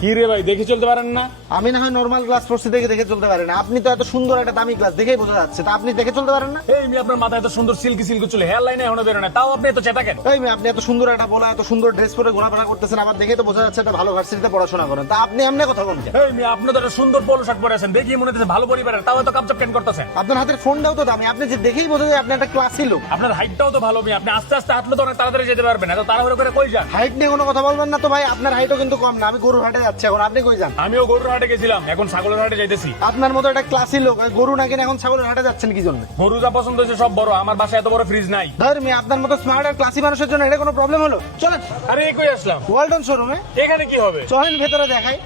কি রে ভাই, দেখে চলতে পারেন না? আমি না হয় নরমাল গ্লাস পরছি দেখে দেখে চলতে পারি না, আপনি তো এত সুন্দর একটা দামি গ্লাস দেখেই বোঝা যাচ্ছে, তা আপনি দেখে চলতে পারেন না? এই মেয়ে, আপনার মাথায় এত সুন্দর সিল্কি সিল্কি চুল, হেয়ার লাইনে এখনো বেরোয় না, তাও আপনি এত চেতা কেন? এই মেয়ে, আপনি এত সুন্দর একটা বলা, এত সুন্দর ড্রেস পরে ঘোরাফেরা করতেছেন, আবার দেখে তো বোঝা যাচ্ছে একটা ভালো ভার্সিটিতে পড়াশোনা করেন, তা আপনি এমনি কথা বলেন কেন? এই মেয়ে, আপনি তো একটা সুন্দর পোলো শার্ট পরে আছেন, দেখি মনে হচ্ছে ভালো পরিবারের, তাও এত কাপচাপ কেন করতেছেন? আপনার হাতের ফোনটাও তো দামি, আপনি যে দেখেই বোঝা যায় আপনি একটা ক্লাসি লোক। আপনার হাইটটাও তো ভালো মেয়ে, আপনি আস্তে আস্তে হাঁটলে তো অনেক তাড়াতাড়ি যেতে পারবেন, এত তাড়াহুড়ো করে কই যান? হাইট নিয়ে কোনো কথা বলবেন না তো ভাই, আপনার হাইটও কিন্তু কম না, আমি গরুর হাটে যাচ্ছি এখন, আপনি কই যান? আমিও গরুর হাটে গেছিলাম, এখন ছাগলের হাটে যাইতেছি। আপনার মতো একটা ক্লাসি লোক গরু না কিনে এখন ছাগলের হাটে যাচ্ছেন কি জন্য? গরু যা পছন্দ হয়েছে সব বড়, আমার বাসায় এত বড় ফ্রিজ নাই। ধর মেয়ে, আপনার মতো স্মার্ট আর ক্লাসি মানুষের জন্য এটা কোনো প্রবলেম হলো? চলেন আরে কই আসলাম? ওয়ালটন শোরুমে, এখানে কি হবে? চলেন ভেতরে দেখাই।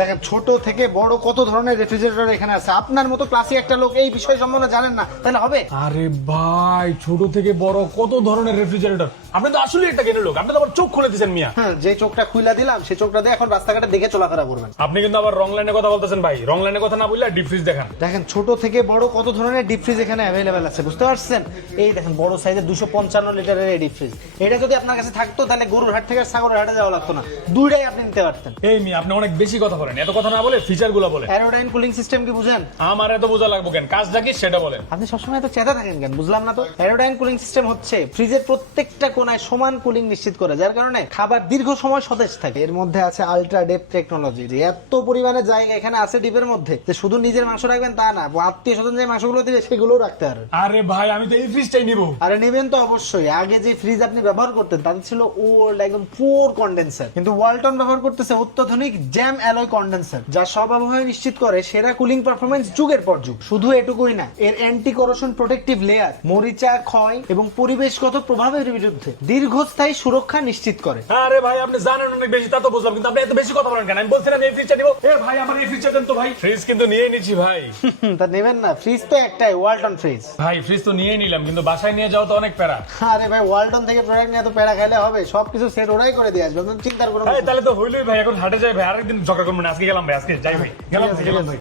দেখেন ছোট থেকে বড় কত ধরনের রেফ্রিজারেটর এখানে আছে, আপনার মতো ক্লাসি একটা লোক এই বিষয় সম্বন্ধে জানেন না, তাহলে হবে? আরে ভাই, ছোট থেকে বড় কত ধরনের রেফ্রিজারেটর, আপনি তো আসলে একটা জ্ঞানী লোক, আপনি তো আবার চোখ খুলে দিয়েছেন মিয়া। হ্যাঁ, যে চোখটা খুইলা দিলাম সেই চোখটা দিয়ে এখন রাস্তাঘাটে দেখে চলাফেরা করবেন। আপনি কিন্তু আবার রং লাইনে কথা বলতেছেন ভাই, রং লাইনে কথা না বললে ডিপ ফ্রিজ দেখান। দেখেন ছোট থেকে বড় কত ধরনের ডিপ ফ্রিজ এখানে অ্যাভেলেবেল আছে, বুঝতে পারছেন? এই দেখেন বড় সাইজের 255 লিটারের এই ডিপ ফ্রিজ, এটা যদি আপনার কাছে থাকতো তাহলে গরুর হাট থেকে ছাগলের হাটে যাওয়া লাগতো না, দুইটাই আপনি নিতে পারতেন। এই মিয়া, আপনি অনেক বেশি কথা বলেন, এত কথা না বলে ফিচার গুলো বলেন। অ্যারোডাইন কুলিং সিস্টেম কি বুঝেন? আমার এত বোঝা লাগবো কেন, কাজটা কি সেটা বলেন। আপনি সবসময় এত চেতা থাকেন কেন, বুঝলাম না তো। অ্যারোডাইন কুলিং সিস্টেম হচ্ছে ফ্রিজের প্রত্যেকটা কোণায় সমান কুলিং নিশ্চিত করে, যার কারণে খাবার দীর্ঘ সময় সতেজ থাকে। এর মধ্যে আছে আলট্রা ডেপথ টেকনোলজি, এত পরিমাণে জায়গা এখানে আছে ডিপের মধ্যে যে শুধু নিজের মাংস রাখবেন তা না, আত্মীয় স্বজন যে মাংসগুলো দিলে সেগুলোও রাখতে পারবেন। আরে ভাই, আমি তো এই ফ্রিজটাই নিব। আরে নেবেন তো অবশ্যই, আগে যে ফ্রিজ আপনি ব্যবহার করতেন তাতে ছিল ওল্ড একদম পুওর কন্ডেন্সার, কিন্তু ওয়ালটন ব্যবহার করতেছে অত্যাধুনিক জ্যাম অ্যালয় কন্ডেন্সার, যা সব আবহাওয়া নিশ্চিত করে সেরা কুলিং পারফরম্যান্স যুগের পর যুগ। শুধু এটুকুই না, এর অ্যান্টি করোশন প্রোটেক্টিভ লেয়ার মরিচা ক্ষয় এবং পরিবেশগত প্রভাবের বিরুদ্ধে দীর্ঘস্থায়ী সুরক্ষা নিশ্চিত করে। আরে ভাই, আপনি জানেন অনেক বেশি, তা তো বুঝলাম, কিন্তু আপনি এত বেশি কথা বলেন কেন? আমি বলছিলাম এই ফ্রিজটা নিব। এ ভাই, আমার এই ফ্রিজটা দেন তো ভাই। ফ্রিজ কিন্তু নিয়ে নিচ্ছি ভাই। তা নেবেন না? ফ্রিজ তো একটাই, ওয়ালটন ফ্রিজ। ভাই ফ্রিজ তো নিয়ে নিলাম, কিন্তু বাসায় নিয়ে যাওয়া তো অনেক প্যারা। আরে ভাই, ওয়ালটন থেকে প্রোডাক্ট নিয়ে তো প্যারা খাইলে হবে? সবকিছু সেট ওরাই করে দিয়ে আসবে, চিন্তার কোনো তাহলে তো হইলই ভাই, এখন হাটে যাই ভাই, আরেকদিন ঝগড়া করবেন না। আজকে গেলাম ভাই, আজকে যাই ভাই, গেলাম ভাই।